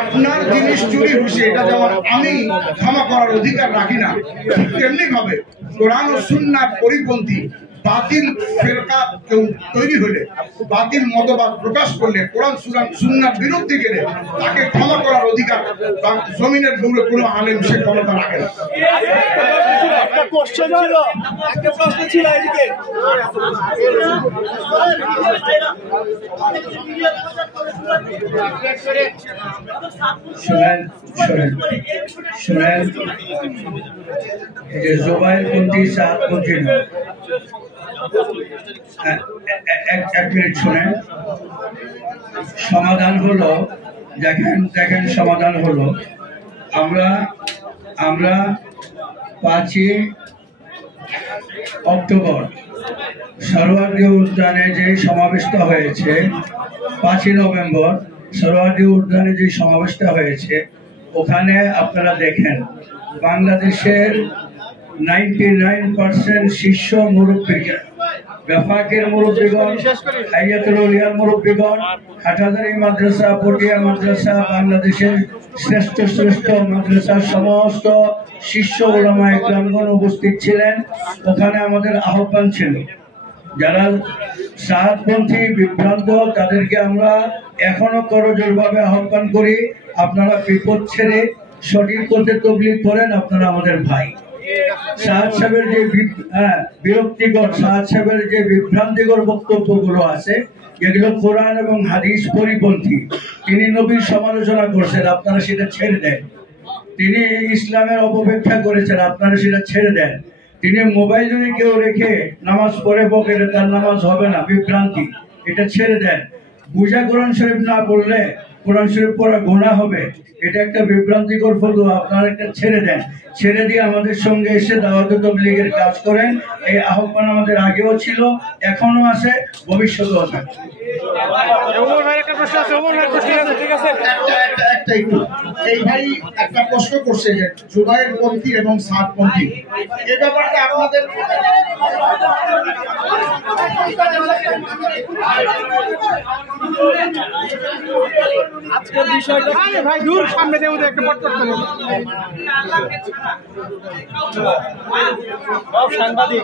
আপনার জিনিস চুরি হয়েছে, এটা যেমন আমি ক্ষমা করার অধিকার রাখি না, তেমনি ভাবে কোরআন ও সুন্নাহর পরিপন্থী বাতিল ফিরকা কেউ তৈরি হলে, বাতিল মতবাদ প্রকাশ করলে, কোরআন সুন্নাহর বিরুদ্ধে গেলে তাকে ক্ষমা করার অধিকার জমিনের দৌড়ে কোনো আলেম সে ক্ষমতা রাখে না। একটা প্রশ্ন ছিল এদিকে। শুনেন, এই যে জোবাইরপন্থী সাতপন্থী নয়, এক মিনিট শুনেন। সমাধান হলো, দেখেন সমাধান হলো, আমরা 5ই অক্টোবর সরোয়ার্দী উদ্যানে যে সমাবেশটা হয়েছে, 5ই নভেম্বর সরোয়ার্দী উদ্যানে যে সমাবেশটা হয়েছে, ওখানে আপনারা দেখেন বাংলাদেশের 99% শীর্ষ মুরব্বীরা, বেফাকের মুরব্বীগণ, হাইয়াতুল আউলিয়ার মুরব্বীগণ, হাটহাজারী মাদ্রাসা, পটিয়া মাদ্রাসা, বাংলাদেশের শ্রেষ্ঠ মাদ্রাসার সমস্ত শীর্ষ উলামায়ে কেরামগণ উপস্থিত ছিলেন। ওখানে আমাদের আহ্বান ছিল, যারা সাতপন্থী বিভ্রান্ত তাদেরকে আমরা এখনো করজোড়ভাবে আহ্বান করি, আপনারা বিপদ ছেড়ে সঠিক পথে তবলিগ করেন, আপনারা আমাদের ভাই। সাহাদ সাহেবের যে বিরক্তিকর, সাহাদ সাহেবের যে বিভ্রান্তিকর বক্তব্যগুলো আছে, যেগুলো কোরআন এবং হাদিস পরিপন্থী, তিনি নবীর সমালোচনা করছেন, আপনারা সেটা ছেড়ে দেন। তিনি ইসলামের অপব্যাখ্যা করেছেন, আপনারা সেটা ছেড়ে দেন। তিনি মোবাইল যদি কেউ রেখে নামাজ পড়ে পকেটে, তার নামাজ হবে না, বিভ্রান্তি, এটা ছেড়ে দেন। বুঝা কোরআন শরীফ না পড়লে কোরআন শরীফ পড়া গুনাহ হবে, এটা একটা বিভ্রান্তিকর ফতোয়া, আপনারা একটা ছেড়ে দেন। ছেড়ে দিয়ে আমাদের সঙ্গে এসে দাওয়াতে তাবলীগের কাজ করেন। এই আহ্বান আমাদের আগেও ছিল, এখনো আছে, ভবিষ্যতেও আছে। এই ভাই একটা প্রশ্ন করছে যে জুবাইরপন্থী এবং সাতপন্থী, এই ব্যাপারটা আপনাদের আজকের বিষয়টা ভাই দূর সামনে দেবো একটা পটপট করে সাংবাদিক।